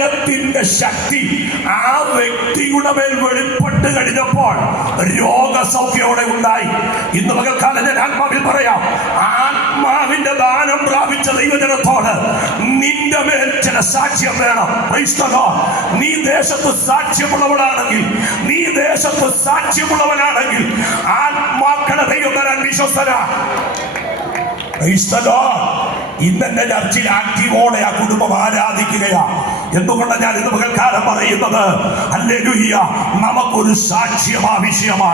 വചനത്തിന്റെ ശക്തി ആ വ്യക്തിയുടെ മേൽ വെളിപ്പെട്ട് കഴിഞ്ഞപ്പോൾ രോഗസൗഖ്യോടെ ഉണ്ടായി. ഇന്ന് പകൽക്കാലം ഞാൻ ആത്മാവിൽ പറയാം, ആത്മാവിന്റെ ദാനം പ്രാപിച്ച ദൈവജനത്തോട് നിന്റെ മേൽ ചില സാക്ഷ്യം വേണം. നീ ദേശത്ത് സാക്ഷ്യമുള്ളവനാണെങ്കിൽ, നീ ദേശത്ത് സാക്ഷ്യമുള്ളവനാണെങ്കിൽ ആത്മാക്കളെ ദൈവം തരാൻ വിശ്വസ്തനാ. ഇന്നെന്റെ ചർച്ചിൽ ആക്റ്റീവോടെ ആ കുടുംബം ആരാധിക്കുകയാ. എന്തുകൊണ്ടാണ് ഞാൻ ഇന്ന് പകൽക്കാലം പറയുന്നത്? ഹല്ലേലൂയ, നമുക്കൊരു സാക്ഷ്യം ആവശ്യമാ.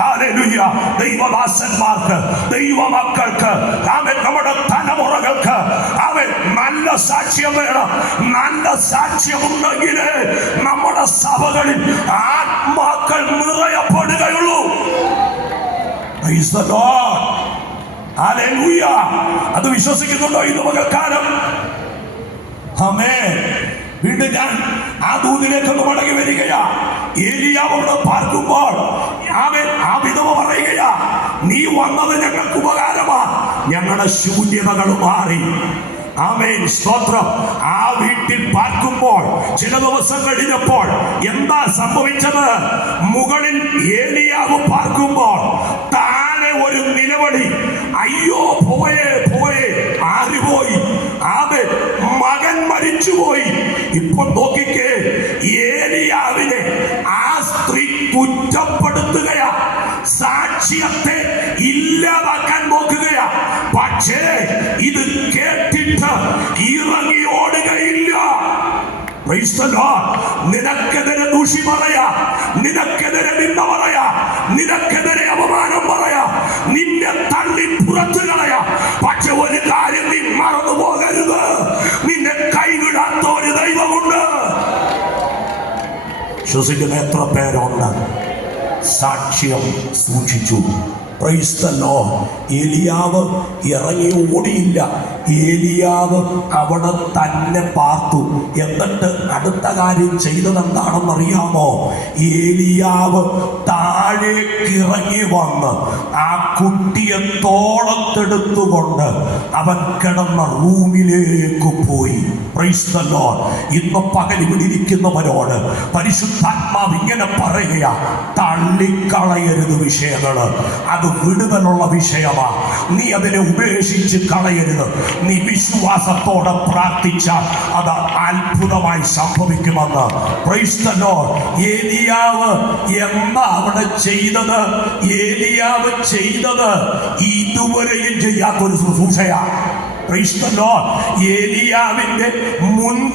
ഹല്ലേലൂയ, ദൈവദാസന്മാർക്ക്, ദൈവമക്കൾക്ക്, അവൻ നമ്മുടെ തലമുറകൾക്ക് അവൻ നല്ല സാക്ഷ്യം വേണം. നല്ല സാക്ഷ്യമുണ്ടെങ്കിൽ നമ്മുടെ സഭകളിൽ ആത്മാക്കൾ നിറയപ്പെടുകയുള്ളൂ. Praise the lord. ഹല്ലേലൂയ. അത് വിശ്വസിക്കുന്നുണ്ടോ ഇന്ന് പകൽക്കാലം? ആമേൻ. വീണ്ടും ഞാൻ ആ ദൂതിലേക്കൊന്ന് മടങ്ങി വരികയാ. ഏലിയാവോട് പാർക്കുമ്പോൾ ആ വിധവ പറയുകയാ, നീ വന്നത് ഞങ്ങൾക്ക് ഉപകാരമാ, ഞങ്ങളുടെ ശൂന്യതകൾ മാറി. ആമേൻ, സ്തോത്രം. ആ വീട്ടിൽ പാർക്കുമ്പോൾ ചില ദിവസം കഴിഞ്ഞപ്പോൾ എന്താ സംഭവിച്ചത്? മുകളിൽ ഏലിയാവ് പാർക്കുമ്പോൾ താഴെ ഒരു നിലവിളി, അയ്യോ പോയേ പോയേ. ആര് പോയി? ആമേൻ, മകൻ മരിച്ചുപോയി. ഇപ്പോൾ നോക്കിക്കേ, ഏലിയാവിനെ ആ സ്ത്രീ കുറ്റപ്പെടുത്തുകയാ, സാക്ഷ്യത്തെ ഇല്ലാതാക്കാൻ നോക്കുകയാ. പക്ഷേ ഇത് കേട്ടിട്ട് ഇറങ്ങി ഓടുകയില്ല. നിനക്കെതിരെ ദൂഷി പറയാ, നിനക്കെതിരെ നിന്ന പറയാ, നിനക്കെതിരെ അപമാനം പറയാ, നിന്നെ തള്ളി പുറത്തു കളയാ. പക്ഷെ ഒരു കാര്യം നീ മറന്നു പോകരുത്, നിന്നെ കൈവിടാത്ത ഒരു ദൈവമുണ്ട്. ശ്വസിക്കുന്ന എത്ര പേരുണ്ട് സാക്ഷ്യം സൂക്ഷിച്ചു? Price the lord. ഏലിയാവ് ഇറങ്ങി ഓടിയില്ല. ഏലിയാവ് അവിടെ തന്നെ പാർത്തു. എന്നിട്ട് അടുത്ത കാര്യം ചെയ്തതെന്താണെന്ന് അറിയാമോ? ഏലിയാവ് താഴേക്ക് ഇറങ്ങി വന്ന് ആ കുട്ടിയെ തോളത്തെടുത്തുകൊണ്ട് അവൻ കിടന്ന റൂമിലേക്ക് പോയി. Price the Lord. ഇന്ന് പകൽ ഇവിടെ ഇരിക്കുന്നവരോട് പരിശുദ്ധാത്മാവ് ഇങ്ങനെ പറയുക, തള്ളിക്കളയരുത് വിഷയങ്ങള്. അത് വിടുതലുള്ള വിഷയമാ. നീ അതിനെ ഉപേക്ഷിച്ച് കളയരുത്. നീ വിശ്വാസത്തോടെ പ്രാർത്ഥിച്ചാൽ അത് അത്ഭുതമായി സംഭവിക്കുമെന്ന്. Praise the lord. ഏലിയാവ് എന്താ അവിടെ ചെയ്തത്? ഏലിയാവ് ചെയ്തത് ഇതുവരെയും ചെയ്യാത്തൊരു ശുശ്രൂഷയാ. Praise the lord. ഏലിയാവിന്റെ മുൻ